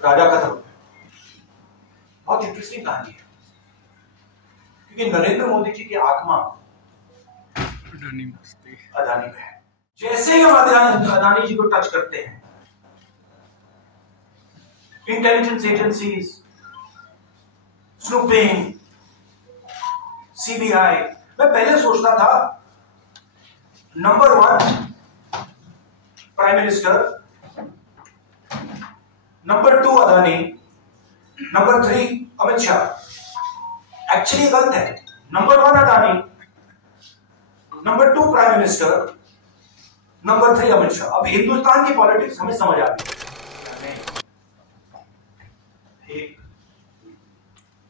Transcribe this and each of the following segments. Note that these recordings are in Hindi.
राजा खत्म। बहुत इंटरेस्टिंग कहानी है, क्योंकि नरेंद्र मोदी जी की आत्मा अदानी में है। जैसे ही हम अदानी जी को टच करते हैं, इंटेलिजेंस एजेंसीज, स्नूपिंग, सीबीआई। मैं पहले सोचता था number 1 prime minister, number 2 Adani, number 3 Amit Shah. Actually गलत है। Number 1 Adani, number 2 prime minister, number 3 Amit Shah. अब हिंदुस्तान की पॉलिटिक्स हमें समझ आ गई। एक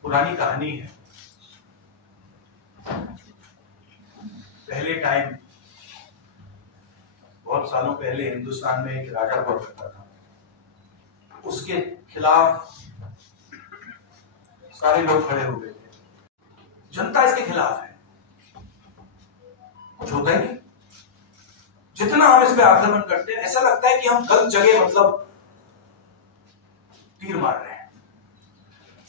पुरानी कहानी है। पहले टाइम, बहुत सालों पहले हिंदुस्तान में एक राजा हुआ करता था। उसके खिलाफ सारे लोग खड़े हो गए थे। जनता इसके खिलाफ है, कुछ होता ही नहीं। जितना हम इस पे आक्रमण करते हैं, ऐसा लगता है कि हम गलत जगह मतलब तीर मार रहे हैं।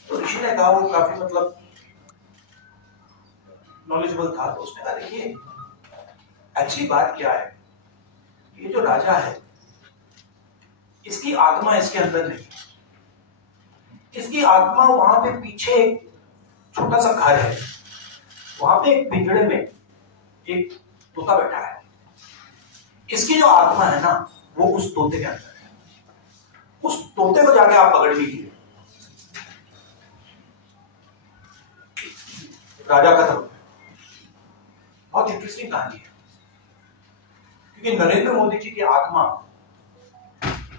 तो ऋषि ने कहा, वो काफी मतलब नॉलेजेबल था, तो उसने कहा देखिए अच्छी बात क्या है, ये जो राजा है इसकी आत्मा इसके अंदर नहीं, इसकी आत्मा वहां पे पीछे एक छोटा सा घर है, वहां पे एक पिंजड़े में एक तोता बैठा है। इसकी जो आत्मा है ना, वो उस तोते के अंदर है। उस तोते को जाके आप पकड़ लीजिए, राजा खत्म। बहुत इंटरेस्टिंग कहानी है, क्योंकि नरेंद्र मोदी जी की आत्मा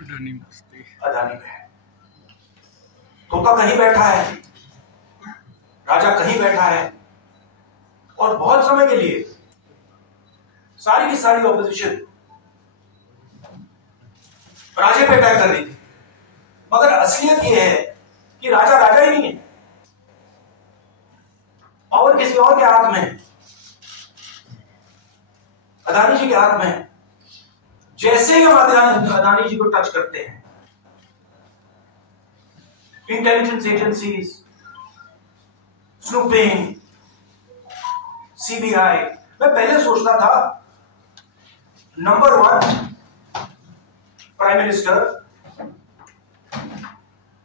अदानी में है। तोता कहीं बैठा है, राजा कहीं बैठा है, और बहुत समय के लिए सारी की सारी ऑपोजिशन राजे पे तय कर रही थी। मगर असलियत यह है कि राजा राजा ही नहीं है, पावर किसी और के हाथ में है, अदानी जी के हाथ में है। जैसे ही हम अदानी जी को टच करते हैं, इंटेलिजेंस एजेंसीज, स्नूपिंग, सीबीआई। मैं पहले सोचता था number 1 prime minister,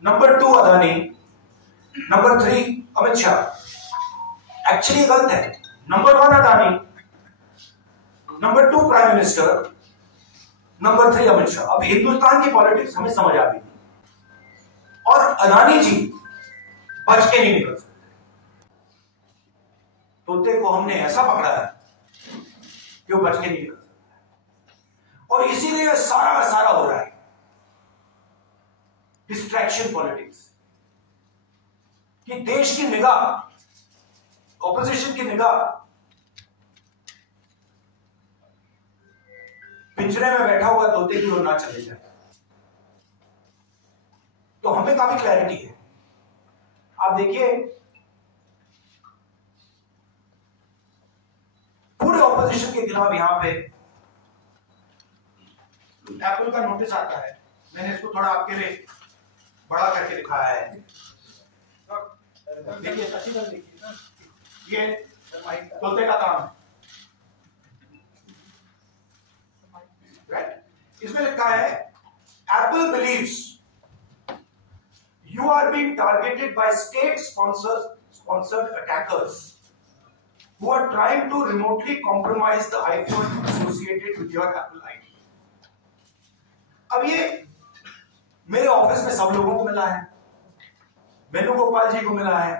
number 2 Adani, number 3 Amit Shah. Actually गलत है। Number 1 Adani, number 2 prime minister, number 3 Amit Shah. अब हिंदुस्तान की पॉलिटिक्स हमें समझ आ गई, और अदानी जी बच के नहीं निकल सकते। तोते को हमने ऐसा पकड़ा है कि वो बच के नहीं निकल सकता, और इसीलिए सारा का सारा हो रहा है डिस्ट्रैक्शन पॉलिटिक्स। कि देश की निगाह, ऑपोजिशन की निगाह पिंजरे में बैठा हुआ तोते की ओर ना चले जाए। तो हमें काफी क्लैरिटी है। आप देखिए, पूरे ऑपोजिशन के खिलाफ यहां पे एप्पल का नोटिस आता है। मैंने इसको थोड़ा आपके लिए बड़ा करके दिखाया है। देखिए, अच्छी तरह देखिए ना, ये तोते का काम है। इसमें लिखा है, Apple believes you are being targeted by state sponsored attackers who are trying to remotely compromise the iPhone associated with your Apple ID. अब ये मेरे ऑफिस में सब लोगों को मिला है, वेणुगोपाल जी को मिला है,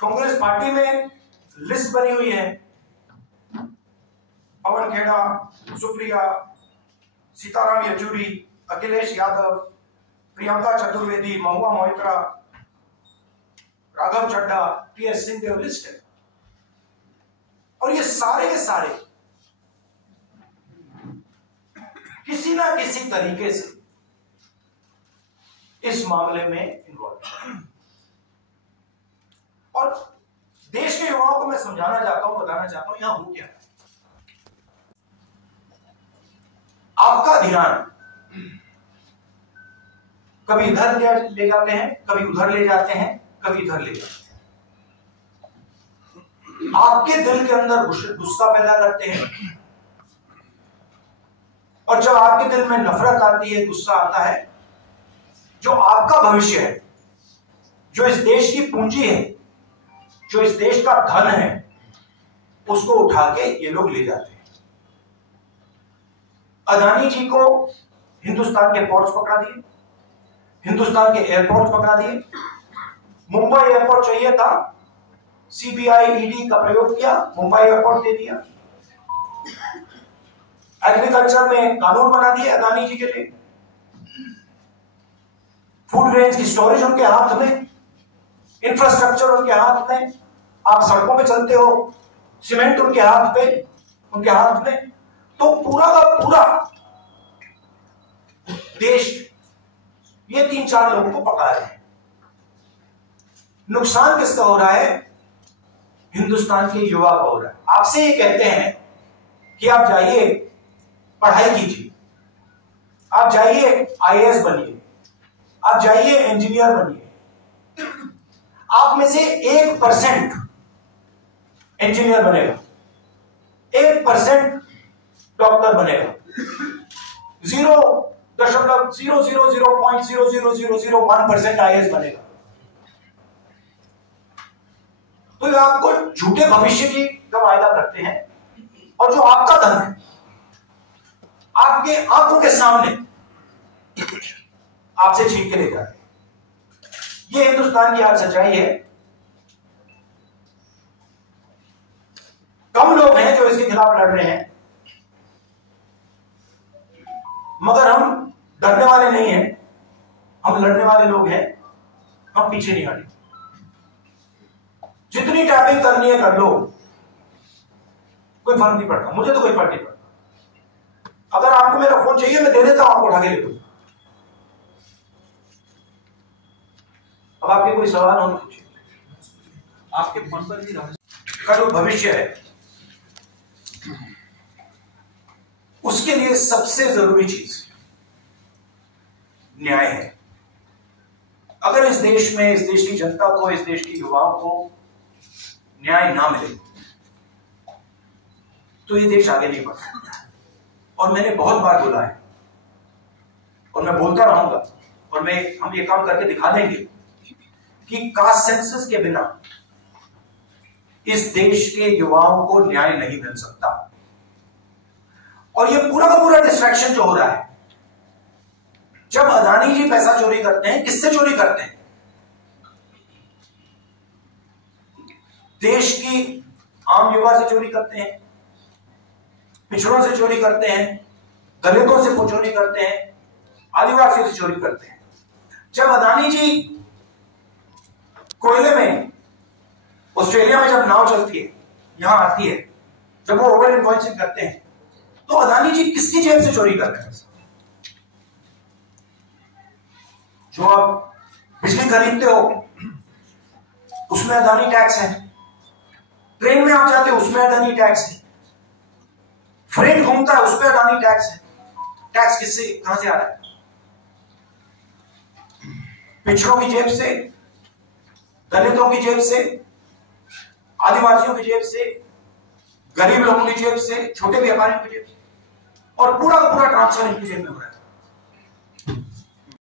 कांग्रेस पार्टी में लिस्ट बनी हुई है, पवन खेड़ा, सुप्रिया, सीताराम येचुरी, अखिलेश यादव, प्रियंका चतुर्वेदी, महुआ मोइत्रा, राघव चड्ढा, टीएस सिंह लिस्ट है। और ये सारे के सारे किसी ना किसी तरीके से इस मामले में इन्वॉल्व है। और देश के युवाओं को मैं समझाना चाहता हूं, बताना चाहता हूं यहां हो क्या है। आपका ध्यान कभी इधर ले जाते हैं, कभी उधर ले जाते हैं, कभी इधर ले जाते हैं। आपके दिल के अंदर गुस्सा पैदा करते हैं, और जब आपके दिल में नफरत आती है, गुस्सा आता है, जो आपका भविष्य है, जो इस देश की पूंजी है, जो इस देश का धन है, उसको उठा के ये लोग ले जाते हैं। अदानी जी को हिंदुस्तान के पोर्ट्स पकड़ा दिए, हिंदुस्तान के एयरपोर्ट्स पकड़ा दिए। मुंबई एयरपोर्ट चाहिए था, सीबीआई ईडी का प्रयोग किया, मुंबई एयरपोर्ट दे दिया। एग्रीकल्चर में कानून बना दिए अदानी जी के लिए, फूड ग्रेन्स की स्टोरेज उनके हाथ में, इंफ्रास्ट्रक्चर उनके हाथ में, आप सड़कों पे चलते हो, सीमेंट उनके हाथ में। तो पूरा का पूरा देश ये 3-4 लोगों को पका रहे हैं। नुकसान किसका हो रहा है? हिंदुस्तान के युवा का हो रहा है। आपसे ये कहते हैं कि आप जाइए पढ़ाई कीजिए, आप जाइए आईएएस बनिए, आप जाइए इंजीनियर बनिए। आप में से 1% इंजीनियर बनेगा, 1% डॉक्टर बनेगा, 0.0000001% आईएएस बनेगा। तो ये आपको झूठे भविष्य की वायदा करते हैं, और जो आपका धन है आपके आंखों के सामने आपसे छीन के ले जा रहे हैं। ये हिंदुस्तान की आज सच्चाई है। कम लोग हैं जो इसके खिलाफ लड़ रहे हैं, मगर हम डरने वाले नहीं हैं, हम लड़ने वाले लोग हैं। हम पीछे नहीं हटेंगे। जितनी टैपिंग करनी है कर लो, कोई फर्क नहीं पड़ता, मुझे तो कोई फर्क नहीं पड़ता। अगर आपको मेरा फोन चाहिए मैं दे देता हूं, आपको उठा के ले लो। अब आपके कोई सवाल हो तो पूछिए। आपके फोन पर भी का जो भविष्य है, उसके लिए सबसे जरूरी चीज न्याय है। अगर इस देश में, इस देश की जनता को, इस देश के युवाओं को न्याय ना मिले तो ये देश आगे नहीं बढ़ सकता। और मैंने बहुत बार बोला है, और मैं बोलता रहूंगा, और हम ये काम करके दिखा देंगे कि कास्ट सेंसस के बिना इस देश के युवाओं को न्याय नहीं मिल सकता। और ये पूरा का पूरा डिस्ट्रैक्शन जो हो रहा है, जब अदानी जी पैसा चोरी करते हैं, किससे चोरी करते हैं? देश की आम युवा से चोरी करते हैं, पिछड़ों से चोरी करते हैं, दलितों से चोरी करते हैं, आदिवासियों से चोरी करते हैं। जब अदानी जी कोयले में, ऑस्ट्रेलिया में जब नाव चलती है, यहां आती है, जब वो ओवर इन्वॉइसिंग करते हैं, तो अदानी जी किसकी जेब से चोरी कर रहे हैं? जो आप बिजली खरीदते हो उसमें अदानी टैक्स है, ट्रेन में आप जाते हो उसमें अदानी टैक्स है, फ्रेट घूमता है उसमें अदानी टैक्स है। टैक्स किससे, कहां से आ रहा है? पिछड़ों की जेब से, दलितों की जेब से, आदिवासियों की जेब से, गरीब लोगों की जेब से, छोटे व्यापारियों की जेब से, और पूरा का पूरा ट्रांसफर इनकी जेब में हो रहा है।